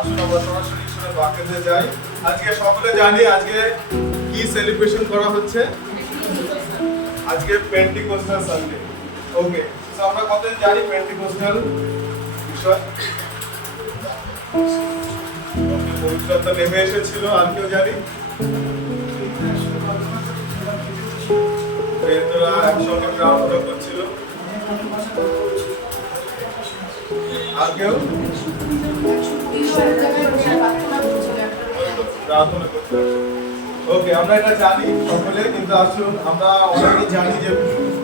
আসুন আমরা সরাসরি ঈশ্বরের বাক্যে যাই। আজকে সকলে জানি আজকে কি সেলিব্রেশন করা হচ্ছে। আজকে পেন্টিকোস্টাল সানডে। ওকে, সো আমরা কতদিন জানি পেন্টিকোস্টাল বিষয়? পবিত্রতা নেমে এসেছিল। আর কেউ জানি? পেতরা একসঙ্গে প্রার্থনা করছিল। আর কেউ প্রার্থনা করছিল। ওকে, আমরা এটা জানি সকলে, কিন্তু আসুন আমরা অনেকে জানি যে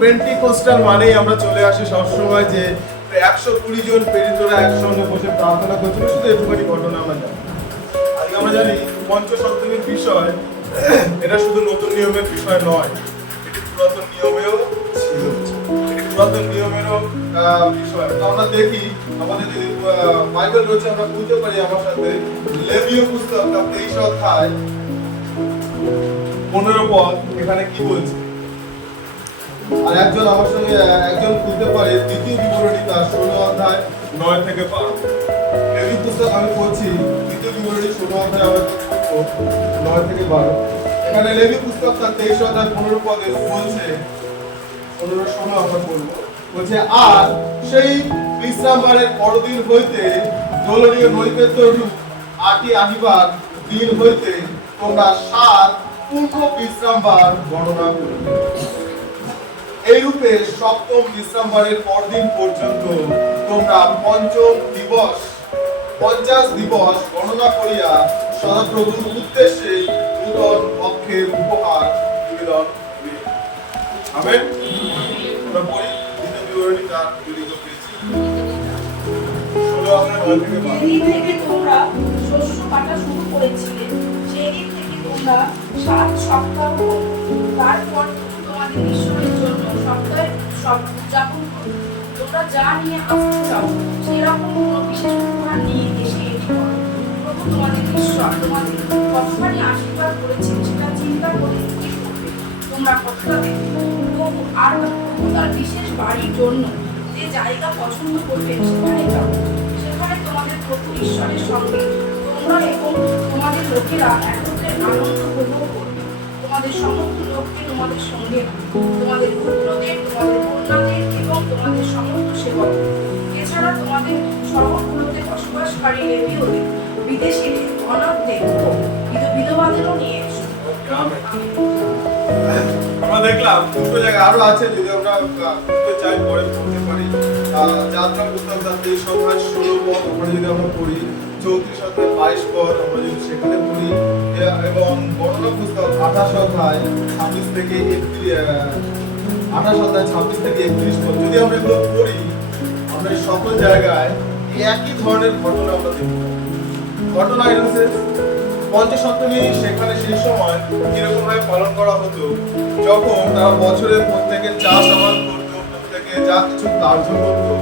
পেন্টিকোস্টাল মানেই আমরা চলে আসি সবসময় যে 120 জন প্রেরিতরা একসঙ্গে বসে প্রার্থনা করছিল। শুধু একটুখানি ঘটনা আমরা জানি। আজকে আমরা জানি পঞ্চসপ্তমীর বিষয় এটা শুধু নতুন নিয়মের বিষয় নয়, এটি পুরাতন নিয়মেও ছিল, এটি পুরাতন নিয়মেরও বিষয়। তো আমরা দেখি আমাদের যদি বাইবেল রয়েছে আমরা বুঝতে পারি আমার সাথে লেবীয় পুস্তক 23 অধ্যায় 15 পদ এখানে কি বলছে। আর একজন আমার সঙ্গে একজন খুঁজতে পারে দ্বিতীয় বিবরণী তার 16 অধ্যায় 9 থেকে 12। লেবী পুস্তক আমি পড়ছি, দ্বিতীয় বিবরণী 16 অধ্যায় আমরা পড়বো 9 থেকে 12। এখানে লেবী পুস্তক তার 23 অধ্যায় 15 পদে বলছে, 15-16 আমরা পড়বো। বলছে, আর সেই বিশ্রামবারের পরদিন হইতে দোলনীয় নৈবেদ্য রূপ আটি আহিবার দিন হইতে তোমরা 7 পূর্ণ বিশ্রামবার গণনা করবে। এই রূপে সপ্তম বিশ্রামবারের পরদিন পর্যন্ত তোমরা পঞ্চম দিবস 50 দিবস গণনা করিয়া সদাপ্রভুর উদ্দেশ্যে নূতন পক্ষের উপহার নিবেদন করবে। আমেন। আমরা পড়ি দ্বিতীয় বিবরণী তার লিখিত পেয়েছি 16 অধ্যায় 9 থেকে 12। যেদিন থেকে তোমরা শস্য কাটা শুরু করেছিলে সেদিন থেকে তোমরা 7 সপ্তাহ তারপর তোমাদের ঈশ্বরের জন্য সপ্তাহের উৎসব উদযাপন করো। তোমরা যা নিয়ে আসতে চাও সেরকম কোনো বিশেষ উপহার নিয়ে এসে এটি করো। প্রভু তোমাদের ঈশ্বর তোমাদের কতখানি আশীর্বাদ করেছেন সেটা চিন্তা করে কি করবে। তোমরা কতটা দেখবে। প্রভু আর প্রভু তার বিশেষ বাড়ির জন্য যে জায়গা পছন্দ করবেন সেখানে যাও। সেখানে তোমাদের প্রভু ঈশ্বরের সঙ্গে তোমরা এবং তোমাদের লোকেরা একত্রে আনন্দ উপভোগ করবে। তোমাদের সমস্ত লোককে তোমাদের সঙ্গে, তোমাদের পুত্রদের, তোমাদের কন্যাদের এবং তোমাদের সমস্ত সেবক, এছাড়া তোমাদের শহরগুলোতে বসবাসকারী লেবীয়দের, বিদেশে অনাথদের ও বিধবাদেরও নিয়ে এসো। আমরা দেখলাম দুটো জায়গা আরো আছে, যদি আমরা পড়তে চাই পরে পড়তে পারি। যাত্রা পুস্তক তার 23 অধ্যায় 16 পদ ওখানে যদি আমরা পড়ি, 34 অধ্যায় 22 পদ আমরা যদি সেখানে পড়ি, এবং গণনা পুস্তক 28 অধ্যায় 26 থেকে 31 পদ যদি আমরা এগুলো পড়ি, আমরা এই সকল জায়গায় এই একই ধরনের ঘটনা আমরা দেখব। ঘটনা এসেছে পঞ্চসপ্তমী সেখানে সেই সময় কিরকম ভাবে পালন করা হতো, যখন তারা বছরের প্রত্যেকে চাষাবাদ করতো, প্রত্যেকে যা কিছু কার্য করতো,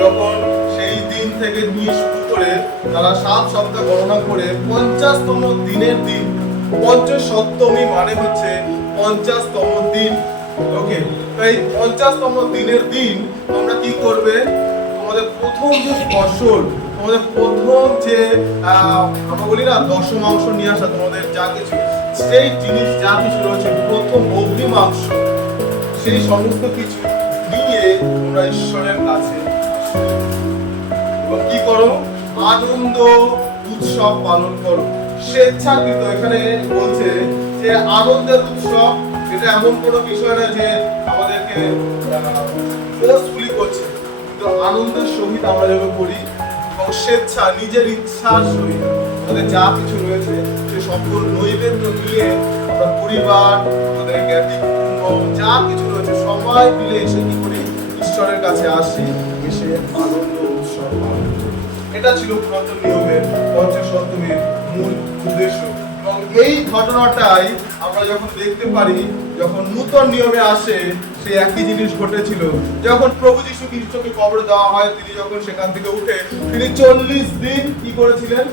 যখন সেই দিন থেকে নিয়ে শুরু করে তারা 7 সপ্তাহ গণনা করে 50তম দিনের দিন, পঞ্চসপ্তমী মানে হচ্ছে 50তম দিন। ওকে, তাই 50তম দিনের দিন তোমরা কি করবে? তোমাদের প্রথম যে ফসল, তোমাদের প্রথম যে আমরা বলি না দশমাংশ নিয়ে আসা, তোমাদের যা কিছু সেই জিনিস যা কিছু রয়েছে প্রথম অগ্নিমাংশ, সেই সমস্ত কিছু নিয়ে তোমরা ঈশ্বরের কাছে কি করো? আনন্দ উৎসব পালন করো, স্বেচ্ছাকৃত। এখানে বলছে যে আনন্দের উৎসব, এটা এমন কোনো বিষয় না যে আমাদেরকে ফোর্সফুলি করছে, কিন্তু আনন্দের সহিত আমরা যখন করি এবং স্বেচ্ছা নিজের ইচ্ছার সহিত আমাদের যা কিছু রয়েছে সে সকল নৈবেদ্য নিয়ে আমরা পরিবার, আমাদের জ্ঞাতি কুটুম্ব যা কিছু রয়েছে সবাই মিলে এসে কি করি? ঈশ্বরের কাছে আসি, এসে আনন্দ উৎসব পালন করি। এটা ছিল পুরাতন নিয়মের পঞ্চসপ্তমীর মূল উদ্দেশ্য। এবং এই ঘটনাটাই আমরা যখন দেখতে পারি, যখন নূতন নিয়মে আসে সেই একই জিনিস ঘটেছিল। যখন প্রভু যীশু খ্রিস্টকে কবরে দেওয়া হয়, তিনি যখন সেখান থেকে উঠে তিনি 40 দিন কি করেছিলেন?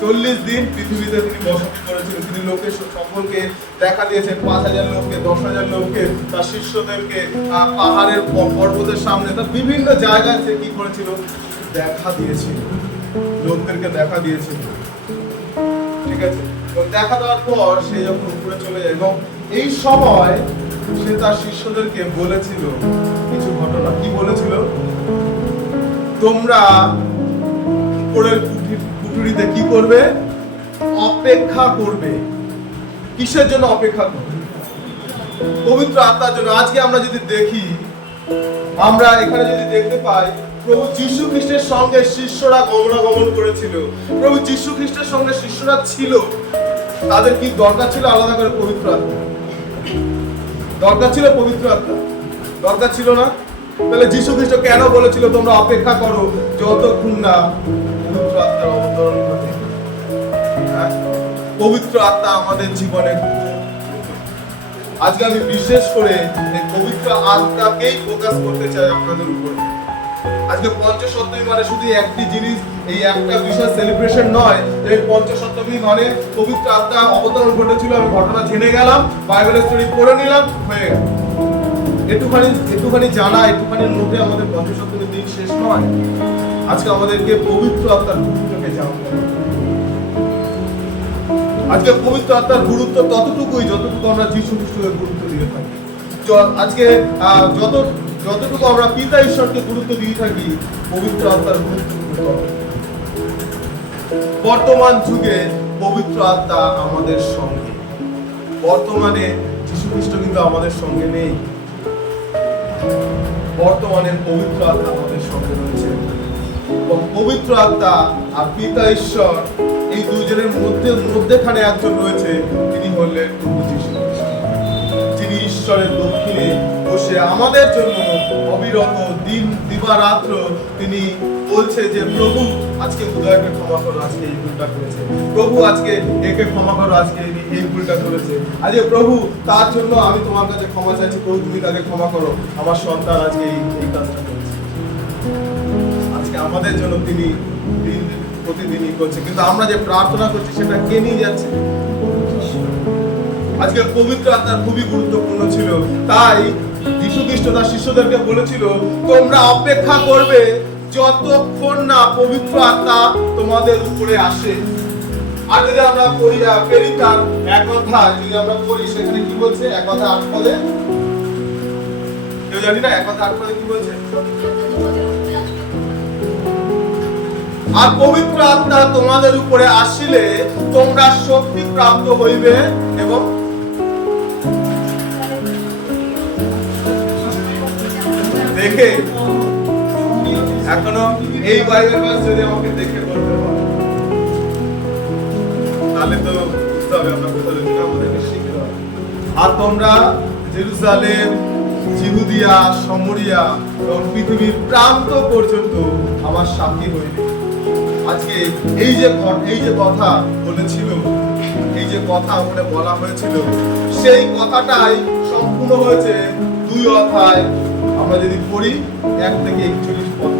40 দিন পৃথিবীতে তিনি বসতি করেছিলেন। তিনি লোকের সকলকে দেখা দিয়েছেন, 5000 লোককে, 10,000 লোককে, তার শিষ্যদেরকে পাহাড়ের পর্বতের সামনে, তার বিভিন্ন জায়গায় সে কি করেছিল? দেখা দিয়েছিল। লোকদেরকে দেখা দিয়েছিল, ঠিক আছে। এবং দেখা দেওয়ার পর সে যখন উপরে চলে যায় এবং এই সময় সে তার শিষ্যদেরকে বলেছিল কিছু ঘটনা। কি বলেছিল? তোমরা উপরের কুঠুরিতে কি করবে? অপেক্ষা করবে। কিসের জন্য অপেক্ষা করবে? পবিত্র আত্মার জন্য। আজকে আমরা যদি দেখি, আমরা এখানে যদি দেখতে পাই, প্রভু যীশু খ্রিস্টের সঙ্গে শিষ্যরা গমনাগমন করেছিল। প্রভু যীশু খ্রিস্টের সঙ্গে শিষ্যরা ছিল, তাদের কি দরকার ছিল? আলাদা করে পবিত্র আত্মা দরকার ছিল। পবিত্র আত্মা দরকার ছিল না? তাহলে যীশু খ্রিস্ট কেন বলেছিল তোমরা অপেক্ষা করো যতক্ষণ না পবিত্র আত্মার অবতরণ ঘটে? পবিত্র আত্মা আমাদের জীবনে। আজকে আমি বিশেষ করে এই পবিত্র আত্মাকেই ফোকাস করতে চাই আপনাদের উপর। আজকে পঞ্চসপ্তমী মানে শুধু একটি জিনিস, এই একটা বিষয় সেলিব্রেশন নয়। এই পঞ্চসপ্তমী মানে পবিত্র আত্মা অবতরণ ঘটেছিল, আমি ঘটনা জেনে গেলাম, বাইবেলের স্টোরি পড়ে নিলাম, হয়ে গেল। একটুখানি জানা, একটুখানির মধ্যে আমাদের পঞ্চসপ্তমীর দিন শেষ নয়। আজকে আমাদেরকে পবিত্র আত্মার গুরুত্বকে জানতে হবে। আজকে পবিত্র আত্মার গুরুত্ব ততটুকুই যতটুকু আমরা যীশু খ্রিস্টকে গুরুত্ব দিয়ে থাকি। আজকে যতটুকু আমরা পিতা ঈশ্বরকে গুরুত্ব দিয়ে থাকি, পবিত্র আত্মার গুরুত্ব। বর্তমান যুগে পবিত্র আত্মা আমাদের সঙ্গে। বর্তমানে যীশু খ্রিস্ট কিন্তু আমাদের সঙ্গে নেই। বর্তমানে পবিত্র আত্মা আমাদের সঙ্গে রয়েছে। এবং পবিত্র আত্মা আর পিতা ঈশ্বর এই দুজনের মধ্যেখানে একজন রয়েছে, তিনি হলেন প্রভু যীশু খ্রিস্ট, যিনি ঈশ্বরের দক্ষিণে বসে আমাদের জন্য অবিরত দিবারাত্র তিনি বলছে যে প্রভু আজকে উদয়কে ক্ষমা করো, আজকে এই ভুলটা করেছে। প্রভু আজকে একে ক্ষমা করো, আজকে এই ভুলটা করেছে। আজকে প্রভু তার জন্য আমি তোমার কাছে ক্ষমা চাইছি, প্রভু তুমি তাকে ক্ষমা করো, আমার সন্তান আজকে এই কাজটা করেছে। আজকে আমাদের জন্য তিনি প্রতিদিনই করছে, কিন্তু আমরা যে প্রার্থনা করছি সেটা কে নিয়ে যাচ্ছে? আজকে পবিত্র আত্মা খুবই গুরুত্বপূর্ণ ছিল। তাই যীশু খ্রিস্ট তার শিষ্যদেরকে বলেছিল তোমরা অপেক্ষা করবে যতক্ষণ না পবিত্র আত্মা তোমাদের উপরে আসে। আর যদি আমরা পড়ি পেরিতার 1 অধ্যায়, যদি আমরা পড়ি সেখানে কি বলছে? 1 অধ্যায় 8 পদে, কেউ জানি না 1 অধ্যায় 8 পদে কি বলছে? আর পবিত্র আত্মা তোমাদের উপরে আসিলে তোমরা শক্তি প্রাপ্ত হইবে এবং দেখে এখনো এই বাইবেল ভার্স যদি আমাকে দেখে বলতে হয় তাহলে তো বুঝতে হবে আমরা কোথায় রয়েছি, আমাদেরকে শিখতে হবে। আর তোমরা জেরুজালেম, জিহুদিয়া, সামরিয়া এবং পৃথিবীর প্রান্ত পর্যন্ত আমার সাক্ষী হইবে। আজকে এই যে কথা বলেছিল, এই যে কথা ওখানে বলা হয়েছিল, সেই কথাটাই সম্পূর্ণ হয়েছে 2 অধ্যায় আমরা যদি পড়ি 1 থেকে 41 পদ।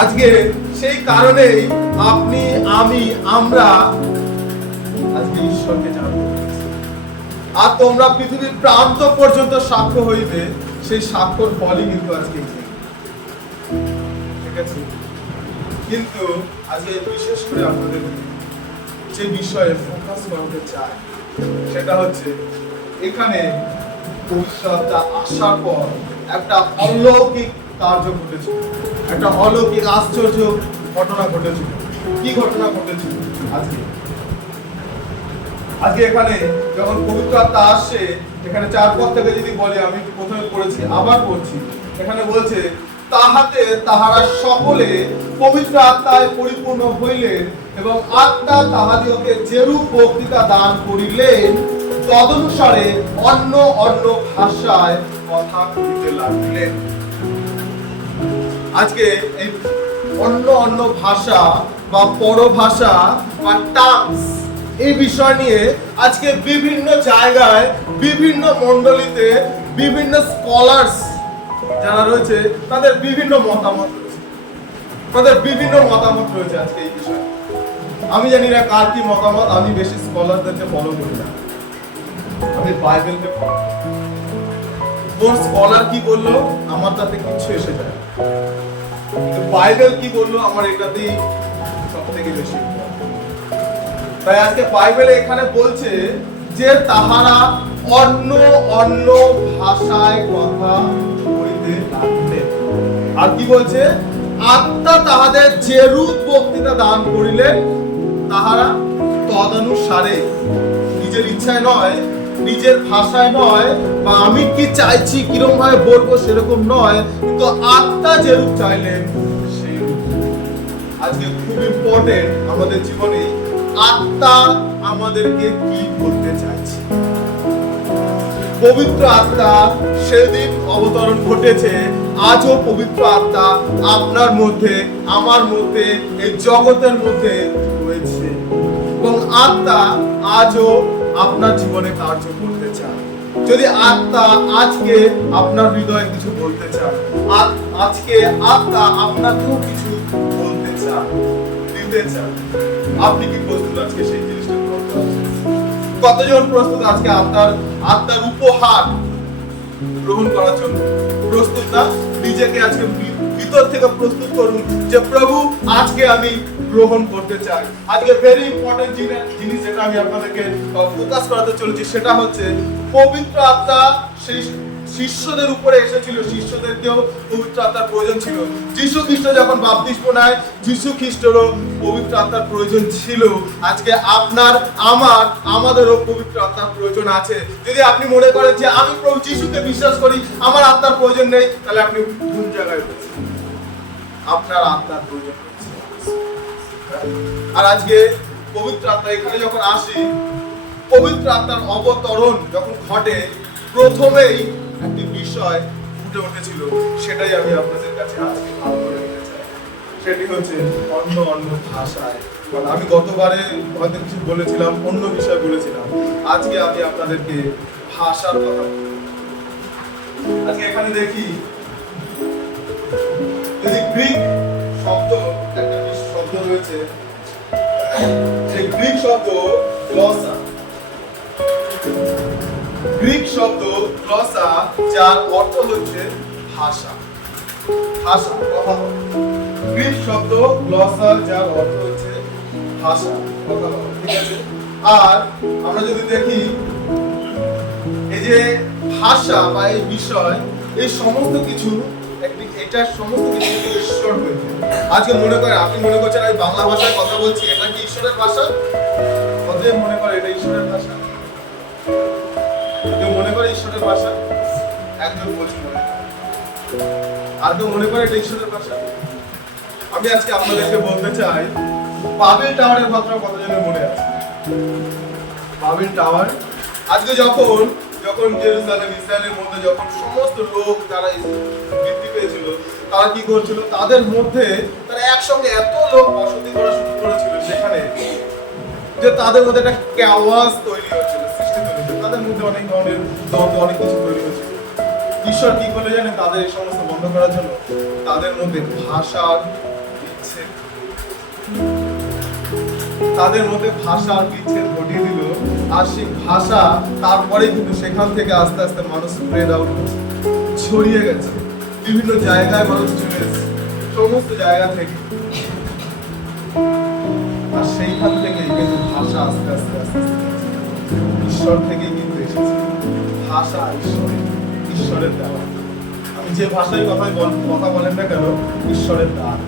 আজকে সেই কারণেই আপনি, আমি, আমরা আজকে ঈশ্বরকে জানতে পেরেছি। আর তোমরা পৃথিবীর প্রান্ত পর্যন্ত সাক্ষ্য হইবে, সেই সাক্ষ্যর ফলই কিন্তু আজকে ঠিক আছে। কিন্তু আজকে বিশেষ করে আপনাদের যে বিষয়ে ফোকাস করতে চাই সেটা হচ্ছে এখানে পবিত্র আত্মা আসার পর একটা অলৌকিক কার্য ঘটেছিল, একটা অলৌকিক আশ্চর্য ঘটনা ঘটেছিল। কি ঘটনা ঘটেছিল? আজকে এখানে যখন পবিত্র আত্মা আসছে, এখানে 4 পদ থেকে যদি বলি, আমি প্রথমে পড়েছি আবার পড়ছি, এখানে বলছে তাহাতে তাহারা সকলে পবিত্র আত্মায় পরিপূর্ণ হইলেন এবং আত্মা তাহাদিগকে যেরূপ বক্তৃতা দান করিলেন তদনুসারে অন্য অন্য ভাষায় কথা কইতে লাগিলেন। আজকে এই অন্য অন্য ভাষা বা পরভাষা বা টাংস, এই বিষয় নিয়ে আজকে বিভিন্ন জায়গায়, বিভিন্ন মণ্ডলীতে, বিভিন্ন স্কলার্স যারা রয়েছে তাদের বিভিন্ন মতামত রয়েছে আজকে এই বিষয়ে। আমি জানি না কার কি মতামত, আমি বেশি স্কলারদেরকে ফলো করি না, আমি বাইবেলকে ফলো করি। কোন স্কলার কি বললো আমার তাতে কিছু এসে যায়। কিন্তু বাইবেল কি বললো আমার এটাতেই সব থেকে বেশি। তাই আজকে বাইবেল এখানে বলছে যে তাহারা অন্য অন্য ভাষায় কথা বলিতে লাগলেন। আর কি বলছে? আত্মা তাহাদের যেরূপ বক্তৃতা দান করিলেন তাহারা তদনুসারে, নিজের ইচ্ছায় নয়, নিজের ভাষায় নয়, বা আমি কি চাইছি কিরকম ভাবে বলবো সেরকম নয়, কিন্তু আত্মা যেরূপ চাইলেন সেইরূপ। আজকে খুব ইম্পর্টেন্ট আমাদের জীবনে, আত্মা আমাদেরকে কি বলতে চাইছে। পবিত্র আত্মা সেদিন অবতরণ ঘটেছে, আজও পবিত্র আত্মা আপনার মধ্যে, আমার মধ্যে, এই জগতের মধ্যে রয়েছে, এবং আত্মা আজও আপনার জীবনে কার্য করতে চায়। যদি আত্মা আজকে আপনার হৃদয়ে কিছু বলতে চায়, আজকে আত্মা আপনাকেও কিছু বলতে চায়, দিতে চায়, আপনি কি প্রস্তুত আজকে সেই জিনিসটা করতে? কতজন প্রস্তুত আজকে আত্মার উপহার গ্রহণ করার জন্য? প্রস্তুত না? নিজেকে আজকে ভিতর থেকে প্রস্তুত করুন যে প্রভু আজকে আমি গ্রহণ করতে চাই। আজকে ভেরি ইম্পর্টেন্ট জিনিস যেটা আমি আপনাদেরকে ফোকাস করাতে চলেছি সেটা হচ্ছে পবিত্র আত্মা সেই শিষ্যদের উপরে এসেছিল, শিষ্যদেরকেও পবিত্র আত্মার প্রয়োজন ছিল। যীশু খ্রিস্ট যখন বাপ্তিস্ম নেয়, যীশু খ্রিস্টেরও পবিত্র আত্মার প্রয়োজন ছিল। আজকে আমাদেরও পবিত্র আত্মার প্রয়োজন আছে। যদি আপনি মনে করেন যে আমি প্রভু যীশুকে বিশ্বাস করি, আমার আত্মার প্রয়োজন নেই, তাহলে আপনি কোন জায়গায় রয়েছেন? আপনার আত্মার প্রয়োজন রয়েছে। আর আজকে পবিত্র আত্মা এখানে যখন আসি, পবিত্র আত্মার অবতরণ যখন ঘটে, প্রথমেই একটি বিষয় ফুটে উঠেছিল, সেটাই আমি আপনাদের কাছে আজকে ভাগ করে দিতে চাই। সেটি হচ্ছে অন্য অন্য ভাষায়। আমি গতবারে হয়তো কিছু বলেছিলাম, অন্য বিষয় বলেছিলাম, আজকে আমি আপনাদেরকে ভাষার কথা বলবো। আজকে এখানে দেখি যদি গ্রিক শব্দ, একটা শব্দ রয়েছে, যে গ্রিক শব্দ গ্লসা, গ্রিক শব্দ গ্লসা, যার অর্থ হচ্ছে ভাষা, ভাষা, কথা বলা। গ্রিক শব্দ গ্লসা, যার অর্থ হচ্ছে ভাষা, কথা বলা। ঠিক আছে? আর আমরা যদি দেখি এই যে ভাষা বা এই বিষয়, এই সমস্ত কিছু এটা সমস্ত কিছু ঈশ্বর হয়েছে। আজকে মনে করে, আপনি মনে করছেন আমি বাংলা ভাষায় কথা বলছি, এটা কি ঈশ্বরের ভাষা? কতজন মনে করে এটা ঈশ্বরের ভাষা? কেউ মনে করে ঈশ্বরের ভাষা? একজন বলছি মনে, আর কেউ মনে করে এটা ঈশ্বরের ভাষা? আমি আজকে আপনাদেরকে বলতে চাই, বাবেল টাওয়ারের কথা কতজনের মনে আছে? বাবেল টাওয়ার, আজকে যখন জেরুজালেম, ইসরায়েলের মধ্যে যখন সমস্ত লোক তারা বৃদ্ধি পেয়েছিল, তারা কি করছিল? তাদের মধ্যে তারা একসঙ্গে এত লোক বসতি করা শুরু করেছিল সেখানে, যে তাদের মধ্যে একটা ক্যাওয়াস তৈরি হচ্ছিল, সৃষ্টি তৈরি হচ্ছিল, তাদের মধ্যে অনেক ধরনের দ্বন্দ্ব, অনেক কিছু তৈরি হচ্ছিল। ঈশ্বর কি করলে জানেন? তাদের এই সমস্ত বন্ধ করার জন্য তাদের মধ্যে ভাষার বিচ্ছেদ, তাদের মধ্যে ভাষার বিচ্ছেদ ঘটিয়ে দিল। আর সেই ভাষা তারপরে কিন্তু সেখান থেকে আস্তে আস্তে মানুষ স্প্রেড আউট হচ্ছে, ছড়িয়ে গেছে বিভিন্ন জায়গায়, মানুষ চলে এসেছে সমস্ত জায়গা থেকে। আর সেইখান থেকেই কিন্তু ভাষা আস্তে আস্তে আস্তে ঈশ্বর থেকেই কিন্তু এসেছে। ভাষা ঈশ্বরের দেওয়া। আমি যে ভাষায় কথা বলেন না কেন, ঈশ্বরের দান,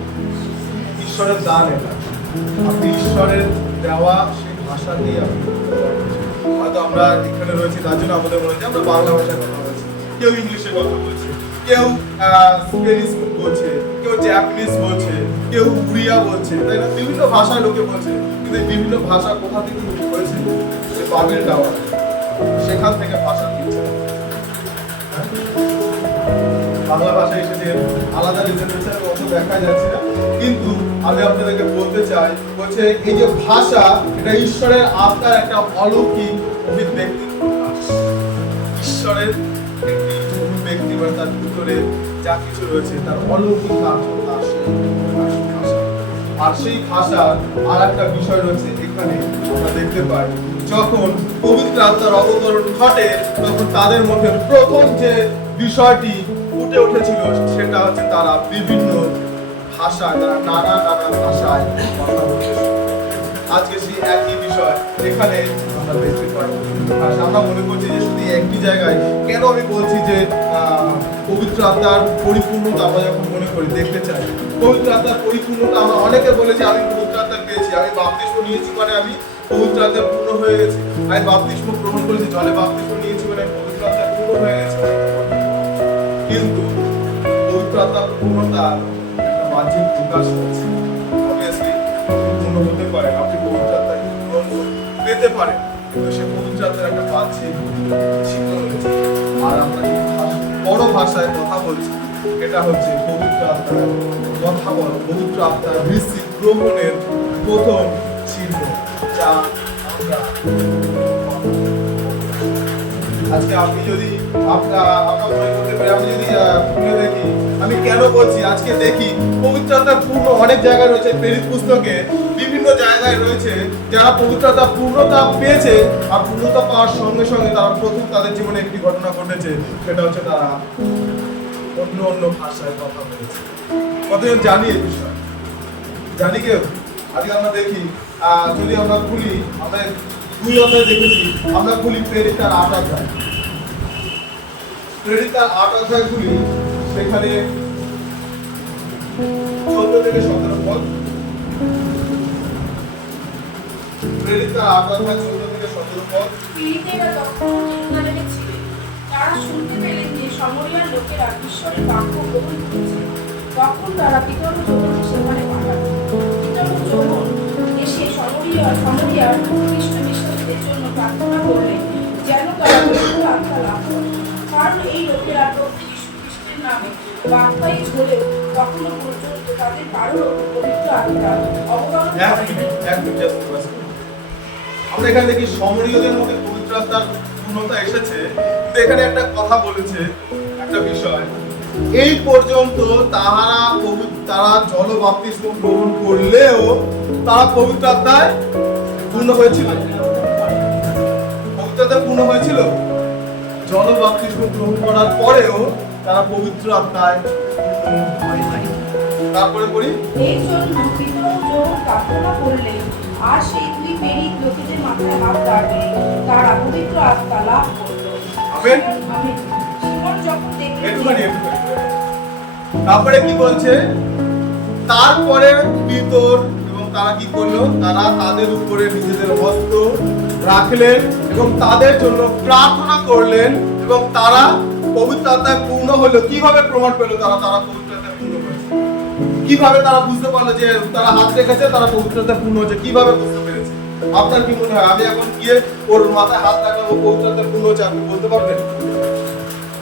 ঈশ্বরের দান এটা। আপনি ঈশ্বরের দেওয়া সেই ভাষা দিয়ে আপনি হয়তো আমরা এখানে রয়েছি, তার জন্য আমাদের মনে হচ্ছে আমরা বাংলা ভাষায় কথা বলছি, কেউ ইংলিশে কথা বলছে, কেউ স্পেনিশ বলছে, কেউ জাপানিজ বলছে, কেউ উড়িয়া বলছে, তাই না? বিভিন্ন ভাষায় লোকে বলছে, কিন্তু এই বিভিন্ন ভাষা কোথা থেকে হয়েছে? বাবেল টাওয়ার, সেখান থেকে ভাষা দিচ্ছে। বাংলা ভাষা এসেছে, আলাদা রিজনেশনের মতো দেখা যাচ্ছে না, কিন্তু আমি আপনাদেরকে বলতে চাই, বলছে এই যে ভাষা, এটা ঈশ্বরের আত্মার একটা অলৌকিক অভিব্যক্তি। ঈশ্বরের একটি অভিব্যক্তি, মানে তার ভিতরে যা কিছু রয়েছে তার অলৌকিক কার্য, তার ভাষা। আর সেই ভাষার আর একটা বিষয় রয়েছে এখানে আমরা দেখতে পাই, যখন পবিত্র আত্মার অবতরণ ঘটে, তখন তাদের মধ্যে প্রথম যে বিষয়টি ফুটে উঠেছিল সেটা হচ্ছে তারা বিভিন্ন ভাষায়, তারা নানা নানা ভাষায় কথা বলতে শুরু করে। আজকে সেই একই বিষয় এখানে আমরা দেখতে পাই। আর আমরা মনে করছি যে শুধু একটি জায়গায় কেন আমি বলছি যে পবিত্র আত্মার পরিপূর্ণতা আমরা যখন মনে করি দেখতে চাই, পবিত্র আত্মার পরিপূর্ণতা আমরা অনেকে বলেছি আমি পবিত্র আত্মা পেয়েছি, আমি বাপ্তিস্ম নিয়েছি মানে আমি পবিত্র আত্মায় পূর্ণ হয়ে গেছি, আমি বাপ্তিস্ম গ্রহণ করেছি, জলে বাপ্তিস্ম নিয়েছি মানে আমি পবিত্র আত্মায় পূর্ণ হয়ে গেছি। কিন্তু পবিত্র আত্মার পূর্ণতা একটা বাহ্যিক প্রকাশ হচ্ছে। অবভিয়াসলি পূর্ণ হতে পারে, আপনি পবিত্র আত্মায় গ্রহণ পেতে পারেন, কিন্তু সে পবিত্র আত্মার একটা বাহ্যিক চিহ্ন রয়েছে। আর আমরা যে বড় ভাষায় কথা বলছি এটা হচ্ছে পবিত্র আত্মার কথা বলা, পবিত্র আত্মার রিসিভ গ্রহণের প্রথম চিহ্ন, যা আমরা আজকে আপনি যদি আমরা মনে করতে পারি, আমি যদি খুলে দেখি, আমি কেন বলছি আজকে দেখি পবিত্র আত্মার পূর্ণ অনেক জায়গায় রয়েছে, প্রেরিত পুস্তকে বিভিন্ন জায়গায় রয়েছে যারা পবিত্র আত্মার পূর্ণতা পেয়েছে, আর পূর্ণতা পাওয়ার সঙ্গে সঙ্গে তারা প্রথম তাদের জীবনে একটি ঘটনা ঘটেছে, সেটা হচ্ছে তারা অন্য অন্য ভাষায় কথা বলেছে। কতজন জানি এই বিষয়? জানি কেউ? আজকে আমরা দেখি যদি আমরা খুলি, আমরা 2 অধ্যায় দেখেছি, আমরা খুলি প্রেরিত তার 8 অধ্যায়, প্রেরিত তার 8 অধ্যায় খুলি, সেখানে 14 থেকে 17 পদ, প্রেরিত তার 8 অধ্যায় 14 থেকে 17 পদ। ফিলিপীয়রা তখন জেরুজালেমে ছিলেন। তারা শুনতে পেলেন যে সমরিয়ার লোকেরা ঈশ্বরের বাক্য গ্রহণ করেছে। তখন তারা পিতর ও যোহনকে সেখানে পাঠালো। পিতর ও যোহন এসে সমরিয়ার খ্রিস্ট বিশ্বাসীদের জন্য প্রার্থনা করলেন যেন তারা পবিত্র আত্মা লাভ করে। কারণ এই লোকেরা প্রত্যেক যীশু খ্রিস্টের নামে বাপ্তাইজ হলেও তখনো পর্যন্ত তাদের কারোর পবিত্র আত্মা অবতরণ করেনি। আমরা এখানে দেখি সমরীয়দের মধ্যে পবিত্র আত্মার পূর্ণতা এসেছে, কিন্তু এখানে একটা কথা বলেছে, একটা বিষয়, এই পর্যন্ত তারা জল বাপ্তিস্ম গ্রহণ করলেও তারা পবিত্র আত্মায় পূর্ণ হয়েছিল। পবিত্র আত্মায় পূর্ণ হয়েছিল, জল বাপ্তিস্ম গ্রহণ করার পরেও তারা পবিত্র আত্মায় তারপরে পড়ি, এই জন্য পিতর ও যোহন প্রার্থনা করলেন, আর সেই 2 প্রেরিত লোকেদের মাথায় হাত রাখলে তারা পবিত্র আত্মা লাভ করল। আমেন। আমেন। সিমন যখন দেখলেন একটুখানি। তারপরে কি বলছে, তারপরে পিতর এবং তারা কি করলো, তারা তাদের উপরে নিজেদের হস্ত রাখলেন এবং তাদের জন্য প্রার্থনা করলেন এবং তারা পবিত্র আত্মায় পূর্ণ হলো। কিভাবে প্রমাণ পেল তারা পবিত্র আত্মায় পূর্ণ হয়েছে? কিভাবে তারা বুঝতে পারলো যে তারা হাত রেখেছে তারা পবিত্র আত্মায় পূর্ণ হয়েছে? কিভাবে বুঝতে পেরেছে? আপনার কি মনে হয়, আমি এখন গিয়ে ওর মাথায় হাত রাখলাম, ও পবিত্র আত্মায় পূর্ণ হয়েছে, আপনি বলতে পারবেন?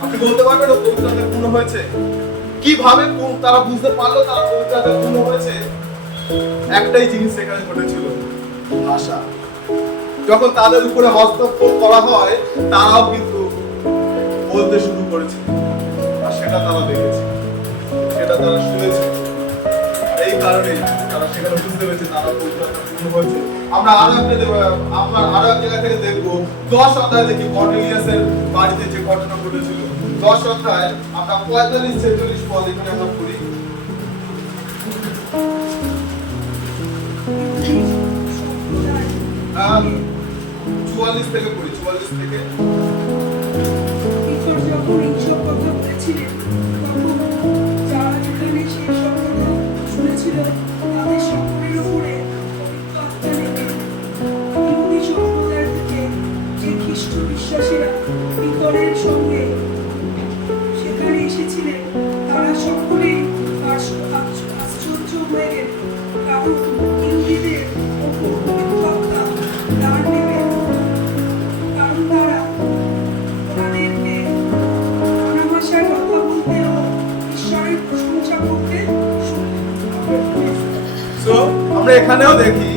আপনি বলতে পারবেন ও পবিত্র আত্মায় পূর্ণ হয়েছে? কিভাবে তারা বুঝতে পারলো তারা পবিত্র আত্মায় পূর্ণ হয়েছে? একটাই জিনিস সেখানে ঘটেছিল, ভাষা। যখন তাদের উপরে হস্তক্ষেপ করা হয় তারাও কিন্তু বলতে শুরু করেছে, আর সেটা তারা দেখেছে, সেটা তারা শুনেছে। এই কারণে তারা সেখানে বুঝতে পেরেছে তারা পবিত্র আত্মায় পূর্ণ হয়েছে। আমরা আরো এক জায়গা থেকে দেখবো, 10 অধ্যায় দেখি কর্নেলিয়াসের বাড়িতে যে ঘটনা ঘটেছিল। 10 অধ্যায় আমরা 45-46 পদ এখানে আমরা পড়ি। 44 থেকে পড়ি, 44 থেকে। পিতর যখন এইসব কথা বলেছিলেন, তখন যারা যেখানে সেই সব কথা শুনেছিল তাদের সকলের উপরে পবিত্র আত্মা নেমে ইহুদি সম্প্রদায় থেকে যে খ্রিস্ট বিশ্বাসীরা পিতরের সঙ্গে সেখানে এসেছিলেন, তারা সকলেই আশ্চর্য হয়ে গেলেন, কারণ ইহুদিদের উপর পবিত্র আত্মা দাঁড় নেবেন, কারণ তারা তাদেরকে নানা ভাষায় কথা বলতে ও ঈশ্বরের প্রশংসা করতে শুনলেন। সো আমরা এখানেও দেখি,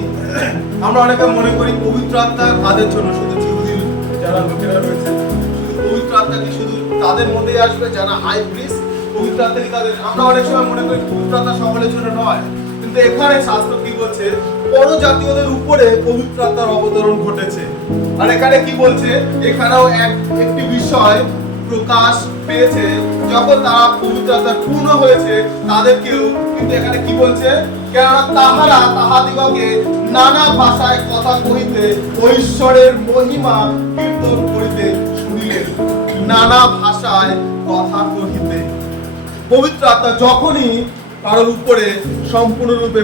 আমরা অনেকে মনে করি পবিত্র আত্মা কাদের জন্য, শুধু ইহুদি যারা লোকেরা রয়েছে, শুধু পবিত্র আত্মা কি শুধু তাদের মধ্যেই আসবে যারা হাই প্রিস্ট? পবিত্র আত্মা কি তাদের? আমরা অনেক সময় মনে করি পবিত্র আত্মা সকলের জন্য নয়, কিন্তু এখানে শাস্ত্র কি বলছে, পরজাতীয়দের উপরে পবিত্র আত্মার অবতরণ ঘটেছে। আর এখানে কি বলছে, এখানেও একটি বিষয় প্রকাশ পেয়েছে, যখন তারা পবিত্র আত্মায় পূর্ণ হয়েছে, তাদেরকেও কিন্তু এখানে কি বলছে, কেননা তাহারা তাহাদিগকে নানা ভাষায় কথা কহিতে ও ঈশ্বরের মহিমা কীর্তন করিতে শুনিলেন। নানা ভাষায় কথা কহিতে, পবিত্র আত্মা যখনই কারোর উপরে সম্পূর্ণরূপে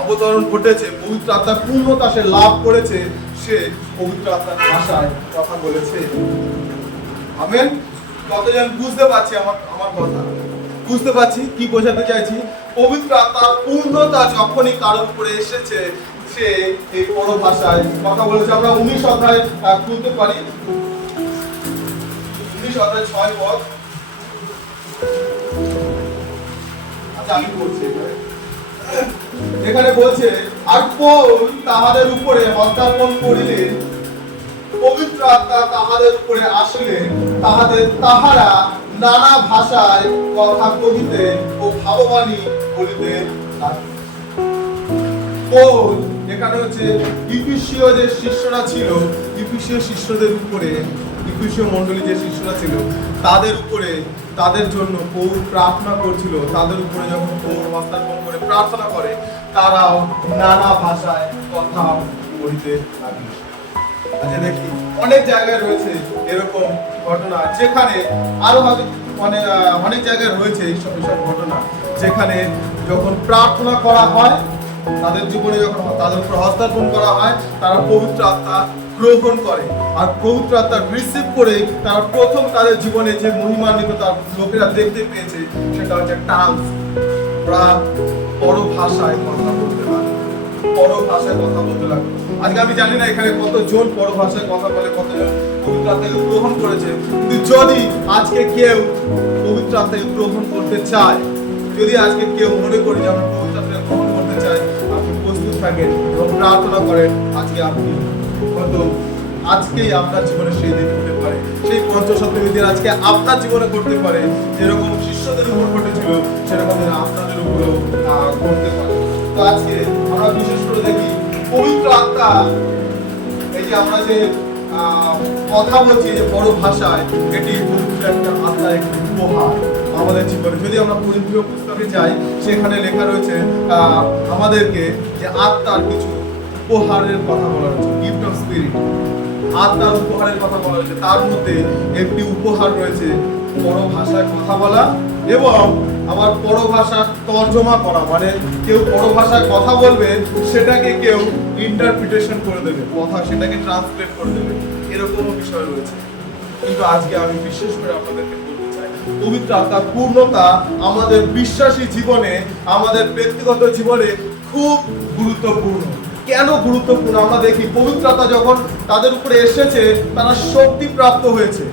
অবতরণ ঘটেছে, পবিত্র আত্মার পূর্ণতা সে লাভ করেছে, সে পবিত্র আত্মার ভাষায় কথা বলেছে। আমেন। কতজন বুঝতে পারছি আমার কথা? বুঝতে পারছি কি বোঝাতে চাইছি? পবিত্র আত্মার পূর্ণতা যখনই কারোর উপরে এসেছে, সে এই বড় ভাষায় কথা বলেছে। আমরা 19 অধ্যায় খুলতে পারি, 19 অধ্যায় 6 পদ। আচ্ছা, আমি বলছি এখানে বলছে, আর পৌল তাহাদের উপরে হস্তার্পণ করিলেন, পবিত্র আত্মা তাহাদের উপরে আসিলেন, তাহারা নানা ভাষায় কথা কহিতে ও ভাববাণী বলিতে লাগিল। পৌল এখানে হচ্ছে ইফিসীয় যে শিষ্যরা ছিল, ইফিসীয় শিষ্যদের উপরে, ইফিসীয় মণ্ডলী যে শিষ্যরা ছিল তাদের উপরে, তাদের জন্য পৌল প্রার্থনা করছিল। তাদের উপরে যখন পৌল হস্তার্পণ করে প্রার্থনা করে, তারাও নানা ভাষায় কথা বলিতে লাগিল। আচ্ছা, দেখি অনেক জায়গায় রয়েছে এরকম ঘটনা, যেখানে আরো অনেক জায়গায় রয়েছে এইসব ঘটনা, যেখানে যখন প্রার্থনা করা হয়, তাদের জীবনে যখন তাদের উপর হস্তার্পণ করা হয়, তারা পবিত্র আত্মা গ্রহণ করে। আর পবিত্র আত্মা রিসিভ করে তারা প্রথম তাদের জীবনে যে মহিমান্বিততা লোকেরা দেখতে পেয়েছে, সেটা হচ্ছে টাংস। ওরা বড় ভাষায় কথা বলতে লাগে, বড় ভাষায় কথা বলতে লাগে। আজকে আমি জানি না এখানে কতজন বড় ভাষায় কথা বলে, কতজন পবিত্র আত্মাকে গ্রহণ করেছে, কিন্তু যদি আজকে কেউ পবিত্র আত্মাকে গ্রহণ করতে চায়, যদি আজকে কেউ মনে করি যে আমরা পবিত্র আত্মাকে গ্রহণ করতে চাই, আপনি প্রস্তুত থাকেন এবং প্রার্থনা করেন। আজকে আপনি হয়তো আজকেই আপনার জীবনে সেই দিন হতে পারে, সেই পঞ্চসপ্তমী দিন আজকে আপনার জীবনে ঘটতে পারে। যেরকম শিষ্যদের উপর ঘটেছিল, সেরকম আপনাদের উপরেও ঘটতে পারে। তো আজকে আমরা বিশেষ করে দেখি পবিত্র আত্মা, এই যে আমরা যে কথা বলছি যে বড় ভাষায়, এটি পবিত্র একটা আত্মার একটি উপহার আমাদের জীবনে। যদি আমরা পবিত্র পুস্তকে যাই, সেখানে লেখা রয়েছে আমাদেরকে যে আত্মার কিছু উপহারের কথা বলা হয়েছে, গিফট অফ স্পিরিট, আত্মার উপহারের কথা বলা হয়েছে। তার মধ্যে একটি উপহার রয়েছে বড় ভাষায় কথা বলা, এবং আবার বড় ভাষা তর্জমা করা, মানে কেউ বড় ভাষায় কথা বলবে, সেটাকে কেউ ইন্টারপ্রিটেশন করে দেবে, কথা সেটাকে ট্রান্সলেট করে দেবে, এরকমও বিষয় রয়েছে। কিন্তু আজকে আমি বিশেষ করে আপনাদেরকে বলতে চাই, পবিত্র আত্মার পূর্ণতা আমাদের বিশ্বাসী জীবনে, আমাদের ব্যক্তিগত জীবনে খুব গুরুত্বপূর্ণ। কেন গুরুত্বপূর্ণ? আমরা দেখি পবিত্র আত্মা যখন তাদের উপরে এসেছে, তারা শক্তি প্রাপ্ত হয়েছে।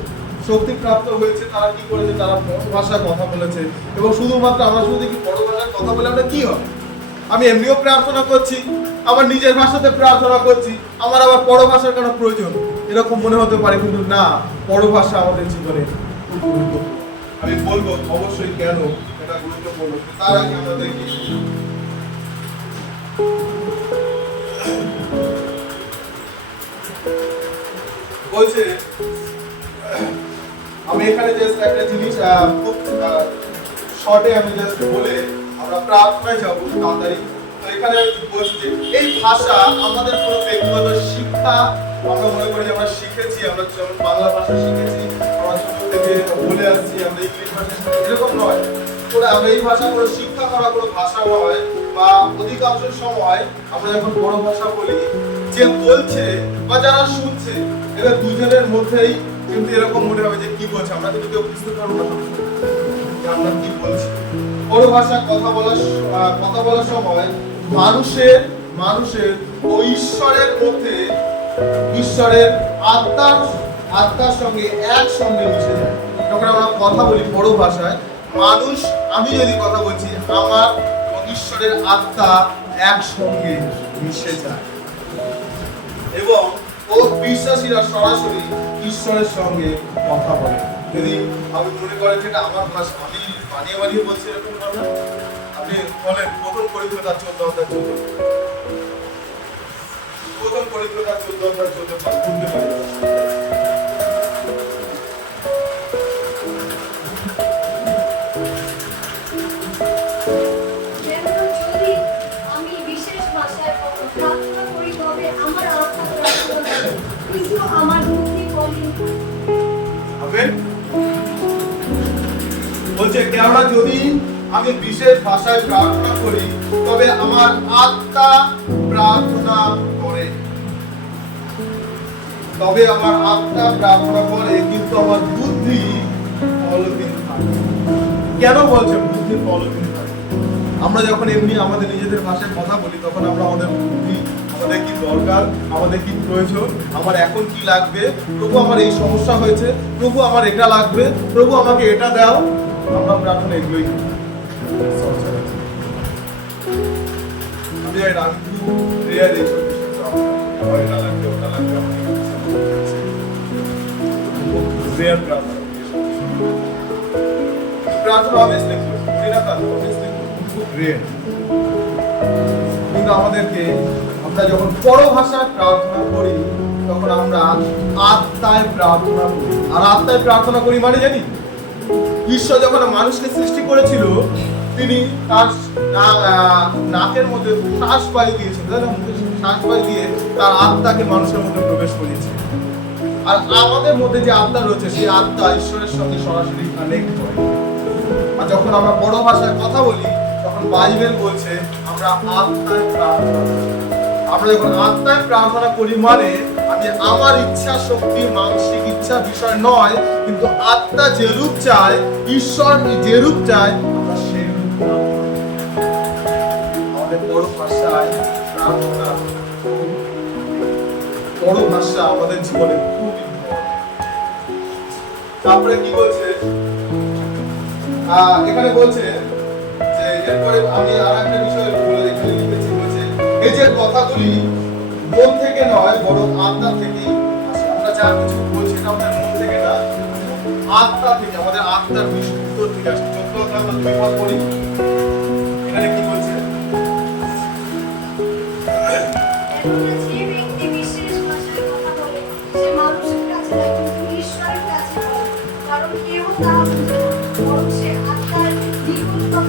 তারা কি করেছে? তারা বড় ভাষায় কথা বলেছে। এবং শুধুমাত্র আমরা শুধু দেখি বড় ভাষায় কথা বলে আমরা কি হবে, আমি এমনিও প্রার্থনা করছি, আমার নিজের ভাষাতে প্রার্থনা করছি, আমার আবার বড় ভাষার কেন প্রয়োজন, এরকম মনে হতে পারে। কিন্তু না, বড় ভাষা আমাদের জীবনে খুব গুরুত্বপূর্ণ। আমি বলবো অবশ্যই কেন এটা গুরুত্বপূর্ণ। তার আগে আমরা দেখি বলছে, আমি এখানে জাস্ট একটা জিনিস খুব শর্টে আমি জাস্ট বলে আমরা প্রার্থনায় যাব তাড়াতাড়ি। তো এখানে বলছি যে এই ভাষা আমাদের কোনো ব্যক্তিগত শিক্ষা, আমরা মনে করি যে আমরা শিখেছি, আমরা যেমন বাংলা ভাষা শিখেছি, আমরা ছোট থেকে বলে আসছি, আমরা ইংলিশ ভাষা শিখেছি, এরকম নয়। আমরা এই ভাষা কোনো শিক্ষা করা কোনো ভাষা নয়, বা অধিকাংশ সময় আমরা যখন বড় ভাষা বলি, যে বলছে বা যারা শুনছে, এবার দুজনের মধ্যেই কিন্তু এরকম মনে হবে যে কি বলছে, আমরা কিন্তু কেউ বুঝতে পারবো না যে আমরা কি বলছি। বড় ভাষা কথা বলার সময় মানুষের ও ঈশ্বরের মধ্যে, ঈশ্বরের আত্মার সঙ্গে একসঙ্গে মিশে যায়। যখন আমরা কথা বলি বড় ভাষায়, আমি যদি কথা বলছি, আমার ঈশ্বরের আত্মা একসঙ্গে মিশে যায়, এবং ও বিশ্বাসীরা সরাসরি ঈশ্বরের সঙ্গে কথা বলে। যদি আমি মনে করেন যে এটা আমার ভাষা, আমি বানিয়ে বলছি, এরকম না। আপনি বলেন প্রথম পরিত্রাতা 14 অধ্যায় 14, প্রথম পরিত্রাতা 14 অধ্যায় 14 শুনতে পারি। কিন্তু আমার বুদ্ধি বলেনি। আমেন। বলছে কেননা যদি আমি বিশেষ ভাষায় প্রার্থনা করি তবে আমার আত্মা প্রার্থনা করে, তবে আমার আত্মা প্রার্থনা করে কিন্তু আমার বুদ্ধি ফলহীন থাকে। কেন বলছে বুদ্ধি ফলহীন থাকে? আমরা যখন এমনি আমাদের নিজেদের ভাষায় কথা বলি তখন আমরা আমাদের বুদ্ধি, আমাদের কি দরকার, আমাদের কি প্রয়োজন, আমার এখন কি লাগবে, প্রভু আমার এই সমস্যা হয়েছে, প্রভু আমার এটা লাগবে, প্রভু আমাকে এটা দাও, আমরা প্রার্থনা এগুলোই করি। আমি জানি না, আমি খুব রেয়ার এইসব বিষয়ে প্রার্থনা করি। আমার এটা লাগবে, ওটা লাগবে, আমার এই সমস্যা হয়েছে। রেয়ার প্রার্থনা করি এসব বিষয়ে। প্রার্থনা অবভিয়াসলি করি না, তার অবভিয়াসলি খুব রেয়ার। কিন্তু আমাদেরকে, আমরা যখন পরভাষায় প্রার্থনা করি তখন আমরা আত্মায় প্রার্থনা করি। আর আত্মায় প্রার্থনা করি মানে জানি, ঈশ্বর যখন মানুষকে সৃষ্টি করেছিল তিনি তার নাকের মধ্যে শ্বাসবায়ু দিয়েছেন, তাই না? শ্বাসবায়ু দিয়ে তার আত্মাকে মানুষের মধ্যে প্রবেশ করিয়েছেন। আর আমাদের মধ্যে যে আত্মা রয়েছে সেই আত্মা ঈশ্বরের সঙ্গে সরাসরি কানেক্ট হয়। আর যখন আমরা বড় ভাষায় কথা বলি তখন বাইবেল বলছে আমরা আত্মায় প্রার্থনা করি। আমরা যখন আত্মায় প্রার্থনা করি মানে আমি আমার ইচ্ছা শক্তি, মানসিক ইচ্ছা বিষয় নয়, কিন্তু আত্মা যে রূপ চায়, ঈশ্বর যে রূপ চায়, আমরা সেই রূপ পাবো। আমাদের বড় ভাষায় প্রার্থনা, বড় ভাষা আমাদের জীবনে খুব ইম্পর্টেন্ট। তারপরে কি বলছে, এখানে বলছে যে এরপরে আমি আর একটা বিষয় বলে এখানে লিখেছি, বলছে এই যে কথাগুলি মন থেকে নয় বরং আত্মা থেকে আসে। আমরা যা কিছু বলছি এটা আমাদের মন থেকে না, আত্মা থেকে, আমাদের আত্মার ভিতর থেকে আসে। যত আমরা দুই ভাগ করি, এখানে কি বলছে, যে ব্যক্তি বিশেষ ভাষায় কথা বলে সে মানুষের কাছে নয় কিন্তু ঈশ্বরের কাছে বলে, কারণ কেউ তা বুঝে না, বরং সে আত্মার নিকটতম।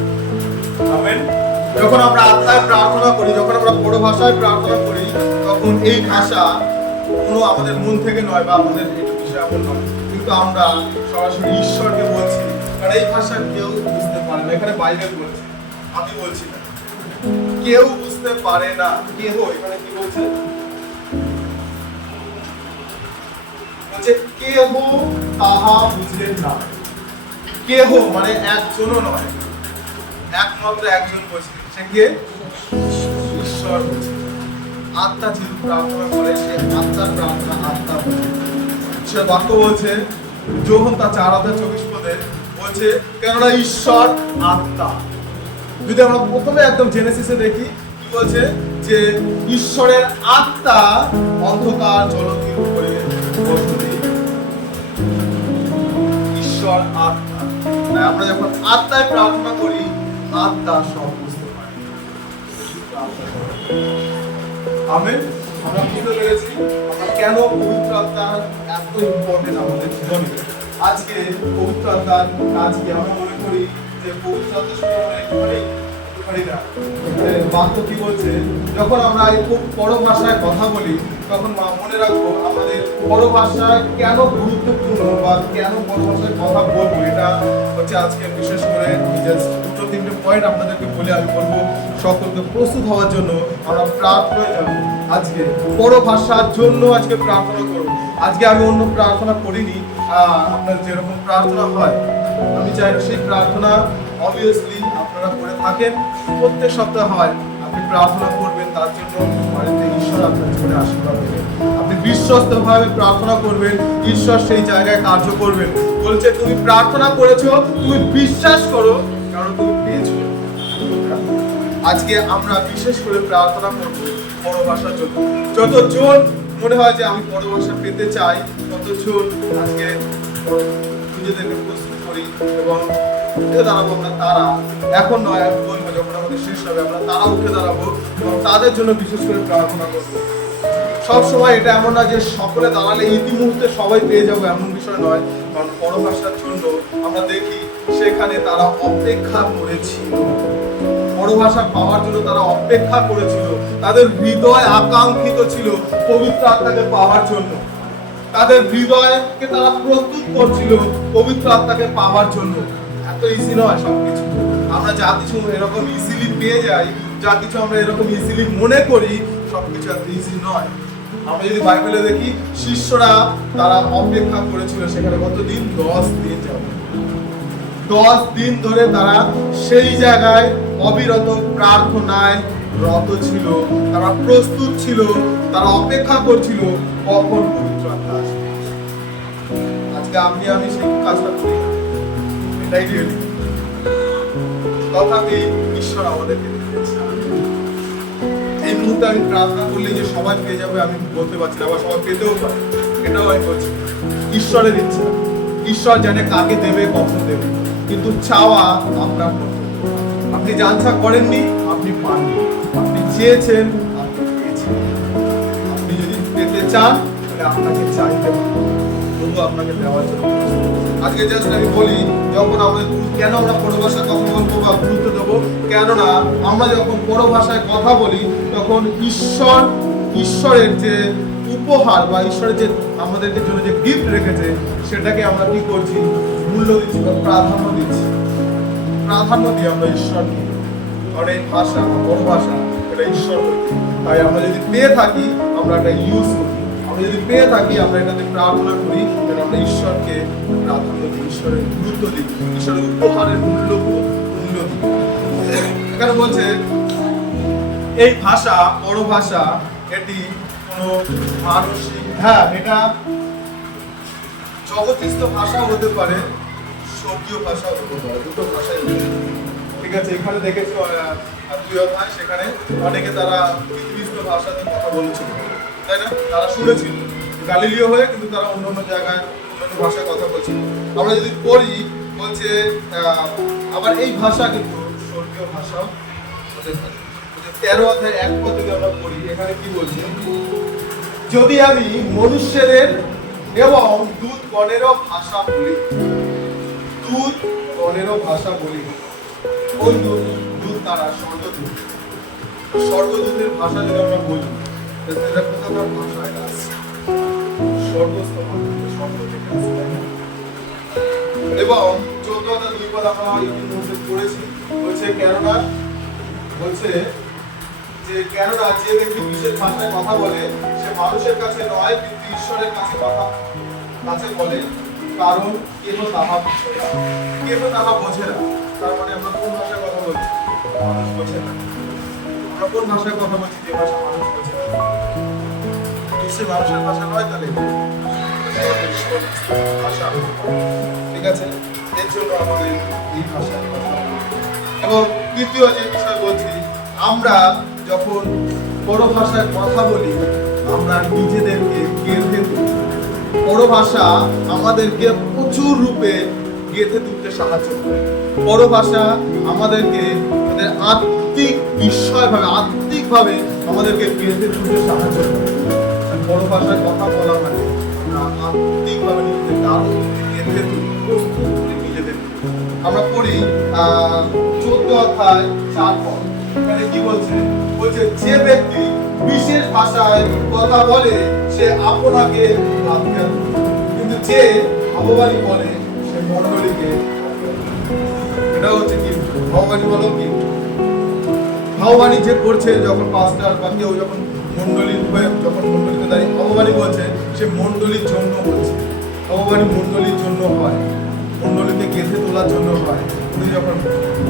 আমেন। যখন আমরা আত্মায় প্রার্থনা করি, যখন আমরা বড় ভাষায় প্রার্থনা করি, তখন এই ভাষা কোনো আমাদের মন থেকে নয় বা আমাদের একটু বিষয় এমন নয়, কিন্তু আমরা সরাসরি ঈশ্বরকে বলছি। কারণ এই ভাষা কেউ বুঝতে পারে না, এখানে বাইবেল বলছে, আমি বলছি না, কেউ বুঝতে পারে না। কেহ এখানে কি বলছে, বলছে কেহ তাহা বুঝে না। কেহ মানে একজনও নয়, একমাত্র একজন বলছে, সে কে? ঈশ্বর বলছে। আত্মা যেহেতু প্রার্থনা করে সে আত্মার প্রার্থনা আত্মা বলছে। ঈশ্বর বাক্য বলছে যোহন তা 4:24 বলছে কেননা ঈশ্বর আত্মা। যদি আমরা প্রথমে একদম জেনেসিসে দেখি কি বলছে, যে ঈশ্বরের আত্মা অন্ধকার জলধির উপরে বসে। ঈশ্বর আত্মা। তাই আমরা যখন আত্মায় প্রার্থনা করি আত্মা সব বুঝতে পারে। আমেন। আমরা বুঝতে পেরেছি আমরা কেন পবিত্র আত্মা এত ইম্পর্টেন্ট আমাদের জীবনে। আজকে পবিত্র আত্মার কাজ কি? আমরা মনে করি যে পবিত্র আত্মা শুধু আমরা একটুখানি না, বাক্য কি বলছে, যখন আমরা এই খুব বড় ভাষায় কথা বলি তখন মনে রাখবো আমাদের বড় ভাষা কেন গুরুত্বপূর্ণ বা কেন বড় ভাষায় কথা বলবো। এটা হচ্ছে আজকে বিশেষ করে দুটো তিনটে পয়েন্ট আপনাদেরকে বলে আমি বলবো সকলকে প্রস্তুত হওয়ার জন্য আমরা প্রার্থনায় যাব। আজকে বড় ভাষার জন্য আজকে প্রার্থনা করব। আজকে আমি অন্য প্রার্থনা করিনি, আপনার যেরকম প্রার্থনা হয় আমি চাই সেই প্রার্থনা অবভিয়াসলি আপনারা করে থাকেন, প্রত্যেক সপ্তাহে হয়, আপনি প্রার্থনা করবেন, তার জন্য বাড়িতে ঈশ্বর আপনার জীবনে আশীর্বাদ দেবেন। আপনি বিশ্বস্তভাবে প্রার্থনা করবেন, ঈশ্বর সেই জায়গায় কার্য করবেন। বলছে তুমি প্রার্থনা করেছো, তুমি বিশ্বাস করো, কারণ তুমি পেয়েছো। আজকে আমরা বিশেষ করে প্রার্থনা করব বড় ভাষার জন্য। যতজন মনে হয় যে আমি বড় ভাষা পেতে চাই, ততজন আজকে নিজেদেরকে প্রস্তুত করি এবং উঠে দাঁড়াবো। আমরা তারা এখন নয়, আমি বলবো যখন আমাদের শেষ হবে আমরা তারা উঠে দাঁড়াবো এবং তাদের জন্য বিশেষ করে প্রার্থনা করবো। সবসময় এটা এমন না যে সকলে দাঁড়ালে ইতি মুহূর্তে সবাই পেয়ে যাবো, এমন বিষয় নয়। কারণ বড় ভাষার জন্য আমরা দেখি সেখানে তারা অপেক্ষা করেছিল, বড় ভাষা পাওয়ার জন্য তারা অপেক্ষা করেছিল, তাদের হৃদয় আকাঙ্ক্ষিত ছিল পবিত্র আত্মাকে পাওয়ার জন্য। তাদের হৃদয়কে তারা প্রস্তুত করছিল পবিত্র আত্মাকে পাওয়ার জন্য। এত ইজি নয় সবকিছু। আমরা যা কিছু এরকম ইজিলি পেয়ে যাই, যা কিছু আমরা এরকম ইজিলি মনে করি, সবকিছু এত ইজি নয়। আমরা যদি বাইবেলে দেখি, শিষ্যরা তারা অপেক্ষা করেছিল সেখানে কতদিন? 10 দিন যাবে। 10 দিন ধরে তারা সেই জায়গায় অবিরত প্রার্থনায় রত ছিল, তারা প্রস্তুত ছিল, তারা অপেক্ষা করছিল কখন পবিত্র আত্মা আসবে। আজকে আমি সেই কাজটা করি না, এটাই রিয়েলি। তথাপি ঈশ্বর আমাদেরকে দিয়েছে। এই মুহূর্তে আমি প্রার্থনা করলে যে সবাই পেয়ে যাবে আমি বলতে পারছি না, আবার সবাই পেতেও পারে, এটাও আমি বলছি। ঈশ্বরের ইচ্ছা, ঈশ্বর জানে কাকে দেবে, কখন দেবে, কিন্তু চাওয়া আপনার কর্তব্য। আপনি জানছা করেননি, আপনি পাননি। আপনি চেয়েছেন, আপনি পেয়েছেন। আপনি যদি পেতে চান তাহলে আপনাকে চাইতে হবে, তবু আপনাকে দেওয়ার জন্য। আজকে জাস্ট আমি বলি, যখন আমরা কেন আমরা পরভাষায় কথা বলবো বা গুরুত্ব দেবো, কেননা আমরা যখন পরভাষায় কথা বলি তখন ঈশ্বরের যে উপহার বা ঈশ্বরের যে আমাদেরকে জন্য যে গিফট রেখেছে সেটাকে আমরা কি করছি? মূল্য দিচ্ছি বা প্রাধান্য দিচ্ছি। প্রাধান্য দিই আমরা ঈশ্বরকে, কারণ এই ভাষা বড় ভাষা এটা ঈশ্বর হইতে। তাই আমরা যদি পেয়ে থাকি আমরা এটা ইউজ করি, আমরা যদি পেয়ে থাকি আমরা এটাতে প্রার্থনা করি, তাহলে আমরা ঈশ্বরকে প্রাধান্য দিই, ঈশ্বরের গুরুত্ব দিই, ঈশ্বরের উপহারের মূল্য দিই। এখানে বলছে এই ভাষা বড় ভাষা, এটি কোনো মানসিক, এটা জগতিস্থ ভাষা হতে পারে, স্বর্গীয় ভাষা হতে পারে, দুটো ভাষাই হতে পারে। ঠিক আছে, এখানে দেখেছি 2 অধ্যায়, সেখানে অনেকে তারা পৃথিবীস্থ ভাষাতে কথা বলেছিল, তাই না? তারা শুনেছিল গালিলীয় হয়ে, কিন্তু তারা অন্য জায়গায় অন্য ভাষায় কথা বলছিল। আমরা যদি পড়ি, বলছে আবার এই ভাষা কিন্তু স্বর্গীয় ভাষাও হতে পারে। 13 অধ্যায় 1 পদ যদি আমরা পড়ি, এখানে কি বলছে? যদি আমি মনুষ্যদের এবং দূতগণেরও ভাষা বলি, দূতগণেরও ভাষা বলি। ওই দূত তারা স্বর্গদূতের ভাষা যদি আমরা বলি, এটা কোথাকার ভাষা? এটা আছে স্বর্গস্থ স্বর্গ থেকে আসে, তাই না? এবং 14 পদ আমরা ইতিমধ্যে পড়েছি, বলছে কেননা যে ব্যক্তি বিশেষ ভাষায় কথা বলে সে মানুষের কাছে নয় কিন্তু ঈশ্বরের কাছে বলে, কারণ কেহ তাহা বোঝে না। তার মানে আমরা কোন ভাষায় কথা বলছি? মানুষ বোঝে না। আমরা কোন ভাষায় কথা বলছি যে ভাষা মানুষ বোঝে না? নিশ্চয়ই মানুষের ভাষা নয়, তাহলে ভাষা। ঠিক আছে, এর জন্য আমাদের এই ভাষায় কথা বলতে। এবং তৃতীয় যে বিষয় বলছি, আমরা যখন বড় ভাষায় কথা বলি আমরা নিজেদেরকে গেঁথে তুলি। বড় ভাষা আমাদেরকে প্রচুর রূপে গেঁথে তুলতে সাহায্য করে। বড় ভাষা আমাদেরকে আমাদের আত্মিকভাবে আমাদেরকে গেঁথে তুলতে সাহায্য করে। বড় ভাষায় কথা বলা মানে আত্মিকভাবে নিজেদেরকে আরো গেঁথে তুলি, প্রস্তুত করি নিজেদেরকে। আমরা পড়ি 14 অধ্যায় 4 পদ। এখানে কি বলছে? যে ব্যক্তি বিশেষ ভাষায় কথা বলে সে আপনাকে ভাববেন, কিন্তু যে ভগবানী বলে সে মণ্ডলীকে। এটা হচ্ছে কি ভগবানী বলো কি? ভগবানী যে করছে, যখন পাস্টার বা কেউ যখন মণ্ডলীতে দাঁড়িয়ে ভগবানী বলছে, সে মণ্ডলীর জন্য বলছে। ভগবানী মণ্ডলীর জন্য হয়, মণ্ডলীকে গেঁথে তোলার জন্য হয়। কিন্তু যখন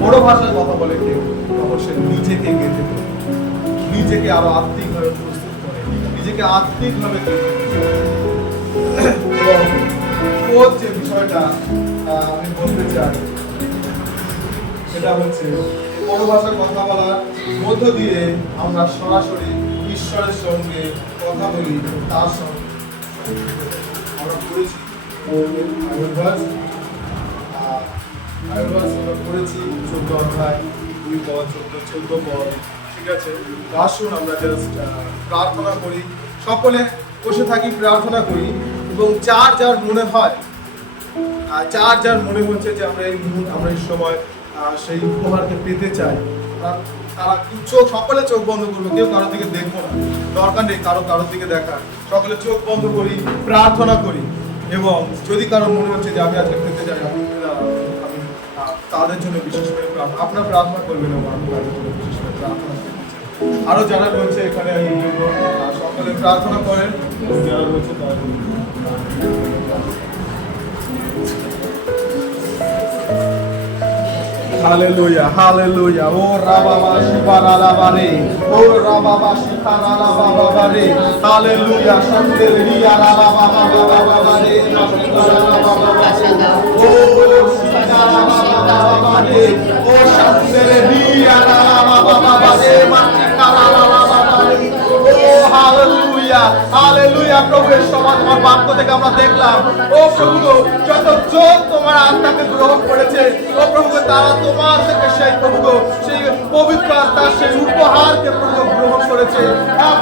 বড় ভাষায় কথা বলে কেউ, তখন সে নিজেকে গেঁথে তোলে, নিজেকে আরো আত্মিকভাবে প্রস্তুত করে, নিজেকে আত্মিকভাবে এবং যে বিষয়টা আমি বলতে চাই সেটা হচ্ছে বড় ভাষায় কথা বলার মধ্য দিয়ে আমরা সরাসরি ঈশ্বরের সঙ্গে কথা বলি। তার সঙ্গে আমরা পড়েছি আমরা পড়েছি 14 অধ্যায় 2 পদ 14 পদ। ঠিক আছে, আসুন আমরা জাস্ট প্রার্থনা করি, সকলে বসে থাকি, প্রার্থনা করি। এবং যার মনে হয়, যার মনে হচ্ছে যে আমরা এই সময় সেই উপহারকে পেতে চাই, তারা সকলে চোখ বন্ধ করবো, কেউ কারোর দিকে দেখবো না, দরকার নেই কারোর দিকে দেখা। সকলে চোখ বন্ধ করি, প্রার্থনা করি। এবং যদি কারো মনে হচ্ছে যে আমি আজকে খেতে যাই, আমি তাদের জন্য বিশেষ করে আপনার প্রার্থনা করবেন এবং আমি তাদের জন্য বিশেষ করে প্রার্থনা করবেন। আরো যারা রয়েছে এখানে সকলে প্রার্থনা করেন, যারা রয়েছে তারা হালেলুয়া হালেলুয়া। ও রাবাবা শিবারালাবারে, ও রাবাবা শিখারালাবাবারে, হালেলুয়া। সন্দের রিয়ারালাবাবাবারে, ও শিখারালাবাবারে, ও সন্দের রিয়ারালাবাবারে, মাতৃকারালাবাবারে। ও হালেলুয়া হালেলুয়া। প্রভু এর সমান তোমার বাক্য থেকে আমরা দেখলাম, ও প্রভু যতজন তোমার আত্মাকে গ্রহণ করেছে, ও প্রভু তারা তোমার থেকে সেই প্রভু সেই পবিত্র আত্মার সেই উপহারকে প্রভু গ্রহণ করেছে।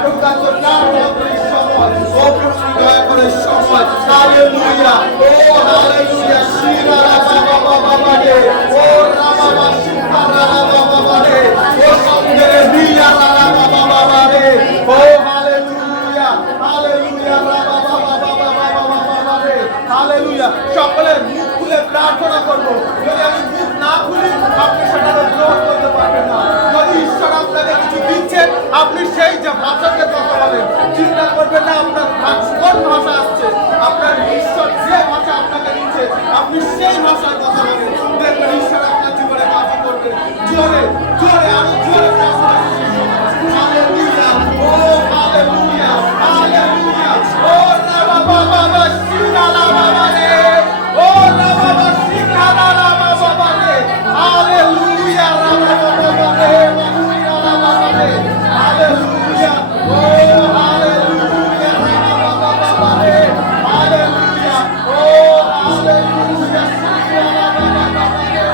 প্রভু তাদের সময়, ও প্রভু দয়া করে সময়। হালেলুয়া ও হালেলুয়া। শিরারা বাবা বাবা রে, ও রামা শিখারা বাবা রে, ও সন্দেরে দিয়া বাবা বাবা রে, ও হালেলুয়া হালেলুয়া রামা বাবা বাবা বাবা রে, হালেলুয়া। সকলে মুখ খুলে প্রার্থনা করব। যদি আমি মুখ না খুলি আপনি সেটা গ্রহণ করতে পারবেন না। যদি ঈশ্বর আপনাকে কিছু দিচ্ছেন, আপনি সেই যে ভাষাকে কথা বলেন, চিন্তা করবেন না আপনার কোন ভাষা আসছে। আপনার ঈশ্বর যে ভাষা আপনাকে দিচ্ছে, আপনি সেই ভাষায় কথা বলেন, দেখবেন ঈশ্বর আপনার জীবনে কাজ করবে। জোরে জোরে আরো জোরে প্রার্থনা করুন। হালেলুয়া ও হালেলুয়া হালেলুয়া। ও রাবা বাবা বাবা শিরালা বাবা রে, ও রাবা বাবা শিরালা বাবা রে, হালেলুয়া রাবা বাবা রে, শিরালা বাবা রে, হালেলুয়া ও হালেলুয়া রাবা বাবা রে, হালেলুয়া ও হালেলুয়া শিরালা বাবা রে,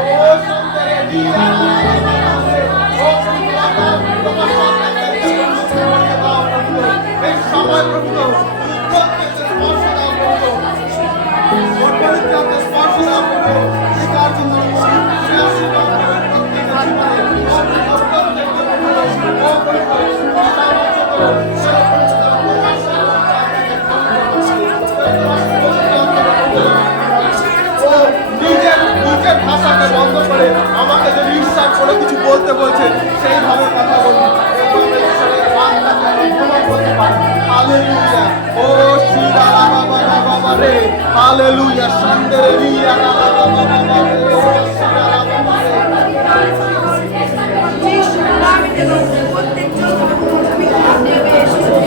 ও সন্দেরে দিয়া বাবা রে, ও বাবা তোমার সন্তানকে করতে দাও প্রভু। এই সময় প্রভু প্রত্যেককে স্পর্শ দাও প্রভু, প্রত্যেককে স্পর্শ দাও প্রভু। এই কার্যক্রম আশীর্বাদ করো প্রত্যেকের জীবনে, প্রত্যেককে প্রভু ও প্রভু সাহায্য করো। ও নিজের ভাষাকে বন্ধ করে আমাকে যদি ঈশ্বর কোনো কিছু বলতে বলছে সেইভাবে কথা বলুন। হালেলুয়া ও শিরালা বাবা বাবা রে, হালেলুয়া সন্দেরে রিয়া বাবা বাবা রে, ও শিরালা বাবা রে। যিশুর নামে প্রত্যেকজন নেমে এসেছে।